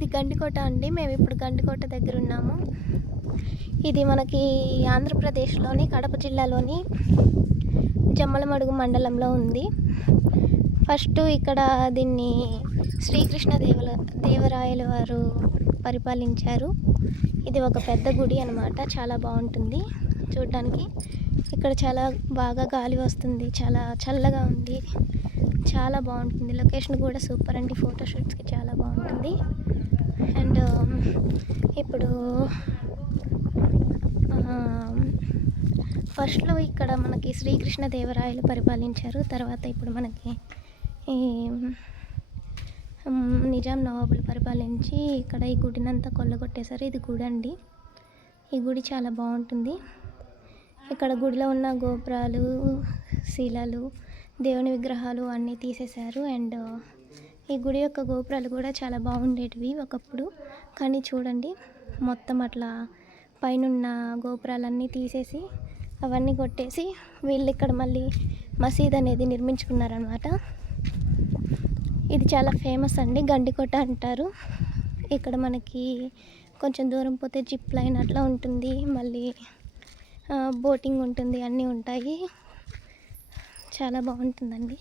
ఇది గండికోట అండి. మేము ఇప్పుడు గండికోట దగ్గర ఉన్నాము. ఇది మనకి ఆంధ్రప్రదేశ్లోని కడప జిల్లాలోని జమ్మలమడుగు మండలంలో ఉంది. ఫస్ట్ ఇక్కడ దీన్ని శ్రీకృష్ణ దేవరాయల వారు పరిపాలించారు. ఇది ఒక పెద్ద గుడి అన్నమాట. చాలా బాగుంటుంది చూడడానికి. ఇక్కడ చాలా బాగా గాలి వస్తుంది, చాలా చల్లగా ఉంది, చాలా బాగుంటుంది. లొకేషన్ కూడా సూపర్ అండి, ఫోటోషూట్స్కి చాలా బాగుంటుంది. అండ్ ఇప్పుడు ఫస్ట్లో ఇక్కడ మనకి శ్రీకృష్ణ దేవరాయలు పరిపాలించారు. తర్వాత ఇప్పుడు మనకి ఈ నిజాం నవాబులు పరిపాలించి ఇక్కడ ఈ గుడినంతా కొల్లగొట్టేశారు. ఇది గుడి అండి. ఈ గుడి చాలా బాగుంటుంది. ఇక్కడ గుడిలో ఉన్న గోపురాలు, శిలలు, దేవుని విగ్రహాలు అన్నీ తీసేశారు. అండ్ ఈ గుడి యొక్క గోపురాలు కూడా చాలా బాగుండేటివి ఒకప్పుడు. కానీ చూడండి, మొత్తం అట్లా పైనున్న గోపురాలన్నీ తీసేసి అవన్నీ కొట్టేసి వీళ్ళు ఇక్కడ మళ్ళీ మసీద్ అనేది నిర్మించుకున్నారనమాట. ఇది చాలా ఫేమస్ అండి, గండికోట అంటారు. ఇక్కడ మనకి కొంచెం దూరం పోతే జిప్ లైన్ అట్లా ఉంటుంది, మళ్ళీ బోటింగ్ ఉంటుంది, అన్నీ ఉంటాయి. చాలా బాగుంటుందండి.